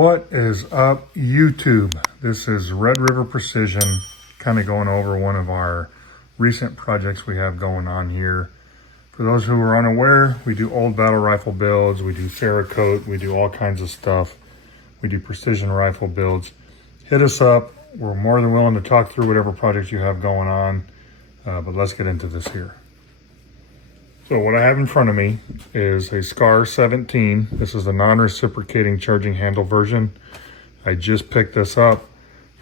What is up, YouTube? This is Red River Precision, kind of going over one of our recent projects we have going on here. For those who are unaware, we do old battle rifle builds, we do Cerakote, we do all kinds of stuff. We do precision rifle builds. Hit us up. We're more than willing to talk through whatever projects you have going on, but let's get into this here. So what I have in front of me is a SCAR 17. This is the non-reciprocating charging handle version. I just picked this up.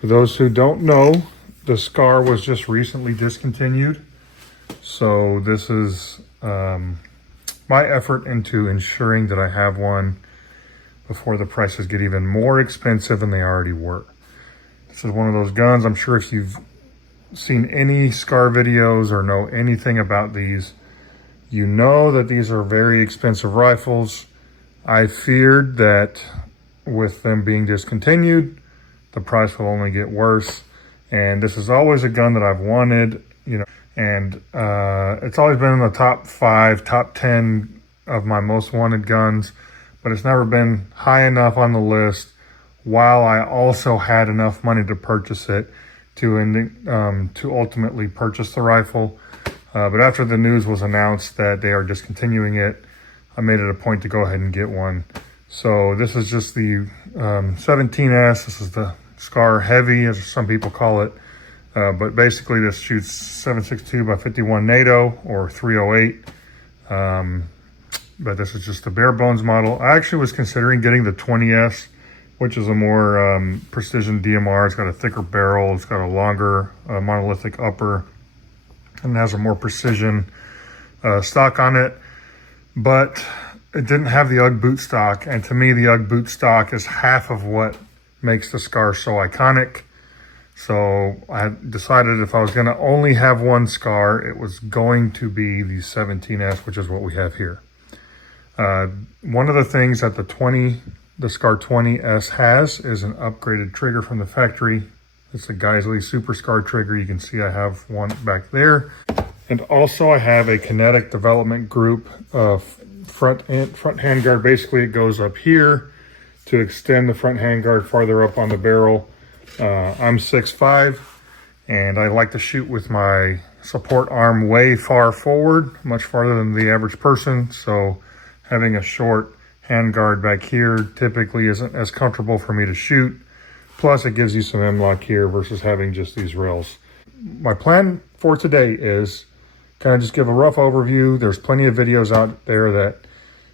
For those who don't know, the SCAR was just recently discontinued. So this is my effort into ensuring that I have one before the prices get even more expensive than they already were. This is one of those guns, I'm sure if you've seen any SCAR videos or know anything about these, you know that these are very expensive rifles. I feared that with them being discontinued, the price will only get worse. And this is always a gun that I've wanted, and it's always been in the top 5, top 10 of my most wanted guns, but it's never been high enough on the list while I also had enough money to purchase it to ultimately purchase the rifle. But after the news was announced that they are discontinuing it, I made it a point to go ahead and get one. So this is just the 17S. This is the SCAR Heavy, as some people call it. But basically this shoots 7.62 by 51 NATO or 308. But this is just the bare bones model. I actually was considering getting the 20S, which is a more precision DMR. It's got a thicker barrel. It's got a longer monolithic upper, and has a more precision stock on it, but it didn't have the UGG boot stock. And to me, the UGG boot stock is half of what makes the SCAR so iconic. So I decided if I was gonna only have one SCAR, it was going to be the 17S, which is what we have here. One of the things that the SCAR 20S has is an upgraded trigger from the factory. It's a Geissele Super SCAR trigger. You can see I have one back there. And also I have a Kinetic development group front handguard. Basically it goes up here to extend the front handguard farther up on the barrel. I'm 6'5", and I like to shoot with my support arm way far forward, much farther than the average person. So having a short handguard back here typically isn't as comfortable for me to shoot. Plus it gives you some M-lock here versus having just these rails. My plan for today is kind of just give a rough overview. There's plenty of videos out there that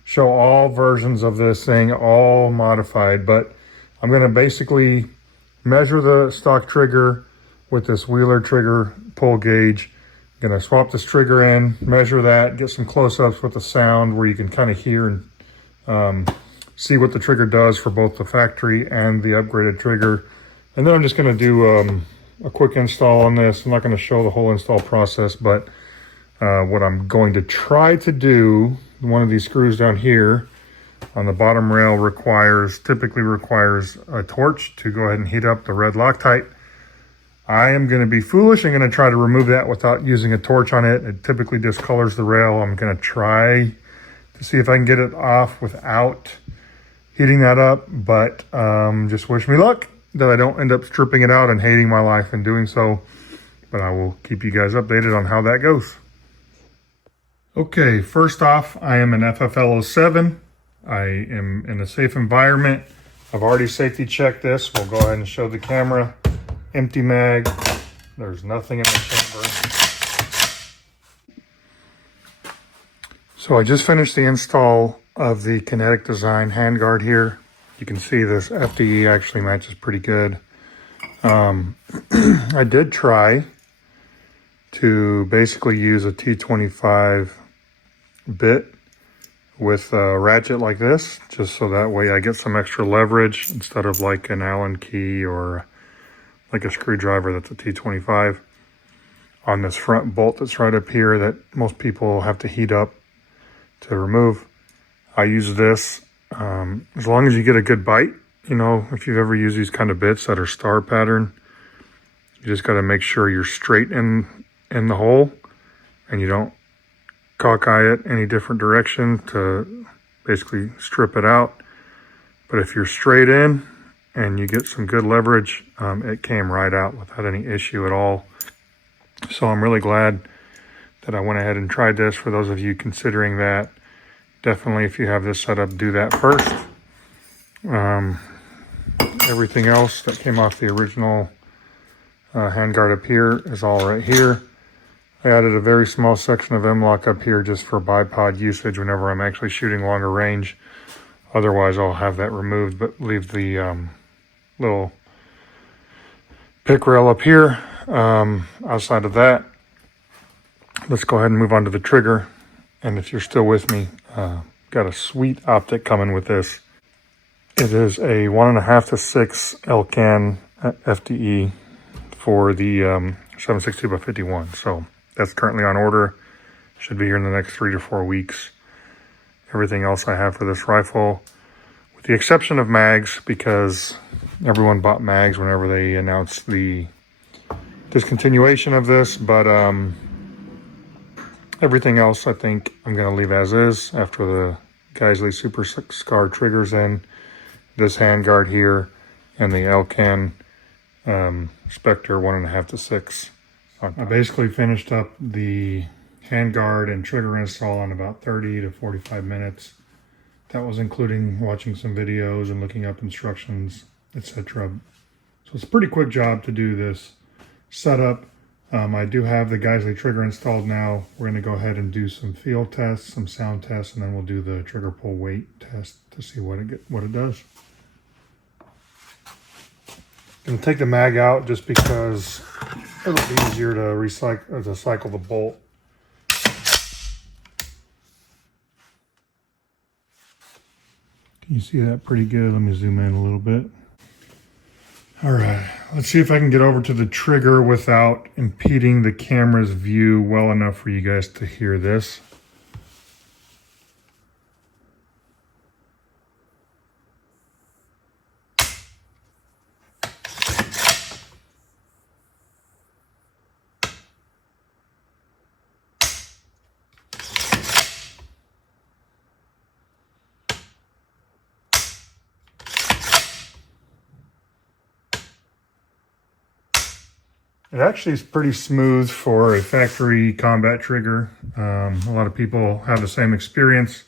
show all versions of this thing, all modified, but I'm gonna basically measure the stock trigger with this Wheeler trigger pull gauge. I'm gonna swap this trigger in, measure that, get some close-ups with the sound where you can kind of hear and see what the trigger does for both the factory and the upgraded trigger. And then I'm just going to do a quick install on this. I'm not going to show the whole install process, but what I'm going to try to do, one of these screws down here on the bottom rail typically requires a torch to go ahead and heat up the red Loctite. I am going to be foolish. I'm going to try to remove that without using a torch on it. It typically discolors the rail. I'm going to try to see if I can get it off without heating that up, but just wish me luck that I don't end up stripping it out and hating my life in doing so. But I will keep you guys updated on how that goes. Okay, first off, I am an FFL 07. I am in a safe environment. I've already safety checked this. We'll go ahead and show the camera. Empty mag. There's nothing in the chamber. So I just finished the install of the Kinetic design handguard here. You can see this FDE actually matches pretty good. I did try to basically use a T25 bit with a ratchet like this, just so that way I get some extra leverage instead of like an Allen key or like a screwdriver that's a T25 on this front bolt that's right up here that most people have to heat up to remove. I use this as long as you get a good bite. If you've ever used these kind of bits that are star pattern, you just got to make sure you're straight in the hole and you don't cockeye it any different direction to basically strip it out. But if you're straight in, and you get some good leverage. It came right out without any issue at all. So I'm really glad that I went ahead and tried this. For those of you considering that, definitely if you have this set up, do that first. Everything else that came off the original handguard up here is all right here. I added a very small section of M-LOK up here just for bipod usage whenever I'm actually shooting longer range. Otherwise, I'll have that removed, but leave the little pick rail up here. Outside of that, let's go ahead and move on to the trigger. And if you're still with me, got a sweet optic coming with this. It is a 1.5 to 6 LCAN FDE for the 7.62x51. So that's currently on order. Should be here in the next 3 to 4 weeks. Everything else I have for this rifle, with the exception of mags, because everyone bought mags whenever they announced the discontinuation of this. But everything else I think I'm going to leave as is after the Geissele Super SCAR triggers in. This handguard here and the LCAN Spectre 1.5 to 6. I basically finished up the handguard and trigger install in about 30 to 45 minutes. That was including watching some videos and looking up instructions, etc. So it's a pretty quick job to do this setup. I do have the Geissele trigger installed now. We're going to go ahead and do some field tests, some sound tests, and then we'll do the trigger pull weight test to see what it does. I'm going to take the mag out just because it'll be easier to recycle, to cycle the bolt. Can you see that pretty good? Let me zoom in a little bit. All right, let's see if I can get over to the trigger without impeding the camera's view well enough for you guys to hear this. It actually is pretty smooth for a factory combat trigger. A lot of people have the same experience.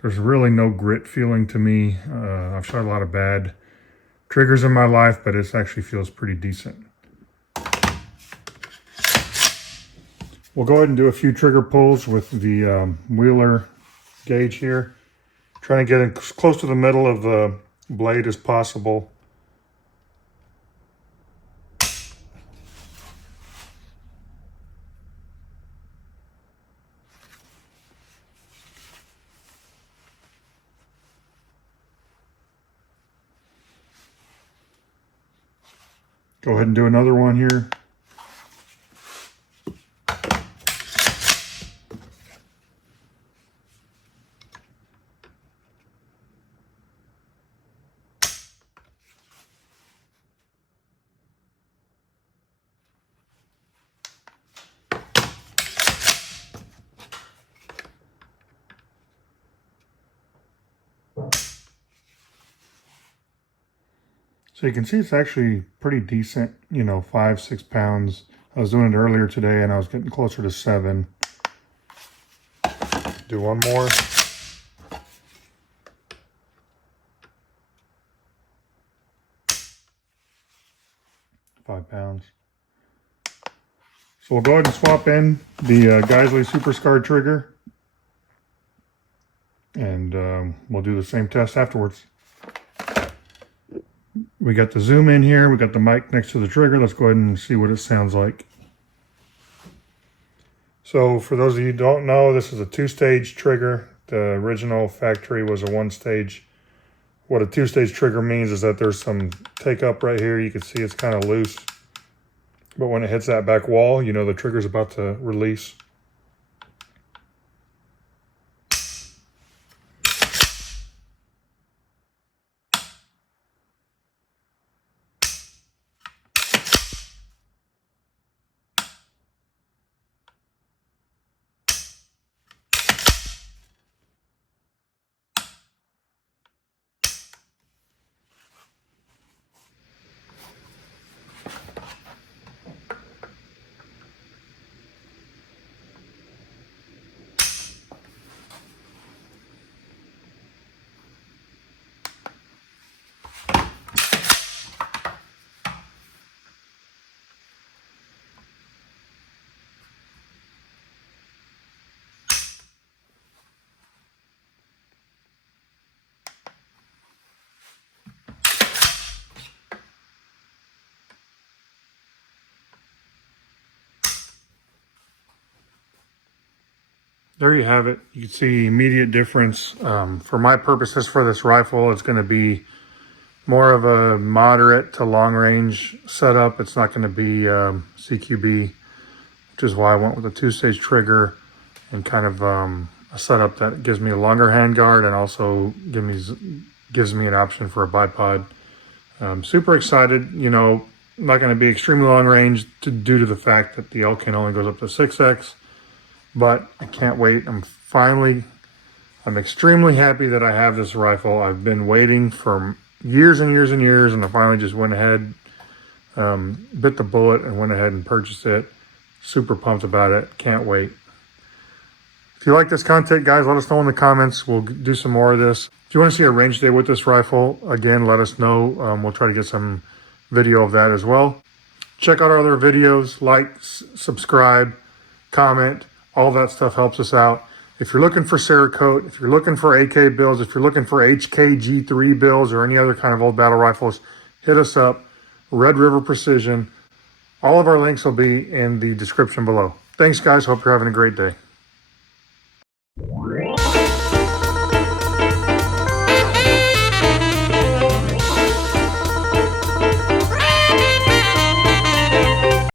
There's really no grit feeling to me. I've shot a lot of bad triggers in my life, but it actually feels pretty decent. We'll go ahead and do a few trigger pulls with the Wheeler gauge here. Trying to get as close to the middle of the blade as possible. Go ahead and do another one here. So you can see it's actually pretty decent, you know, 5-6 pounds. I was doing it earlier today and I was getting closer to 7. Do one more. 5 pounds. So we'll go ahead and swap in the Geissele Super SCAR trigger. And we'll do the same test afterwards. We got the zoom in here. We got the mic next to the trigger. Let's go ahead and see what it sounds like. So for those of you who don't know, this is a 2-stage trigger. The original factory was a 1-stage. What a 2-stage trigger means is that there's some take up right here. You can see it's kind of loose. But when it hits that back wall, you know the trigger's about to release. there you have it. You can see immediate difference. For my purposes for this rifle, it's going to be more of a moderate to long range setup. It's not going to be CQB, which is why I went with a 2-stage trigger and kind of a setup that gives me a longer handguard and also gives me an option for a bipod. Super excited. You know, not going to be extremely long range due to the fact that the Elkin only goes up to 6x. But I can't wait. I'm extremely happy that I have this rifle. I've been waiting for years and years and years, and I finally just went ahead, bit the bullet and went ahead and purchased it. Super pumped about it. Can't wait. If you like this content, guys, let us know in the comments. We'll do some more of this. If you want to see a range day with this rifle, again, let us know. We'll try to get some video of that as well. Check out our other videos, like, subscribe, comment. All that stuff helps us out. If you're looking for Cerakote, if you're looking for AK builds, if you're looking for HKG3 builds or any other kind of old battle rifles, hit us up. Red River Precision. All of our links will be in the description below. Thanks, guys. Hope you're having a great day.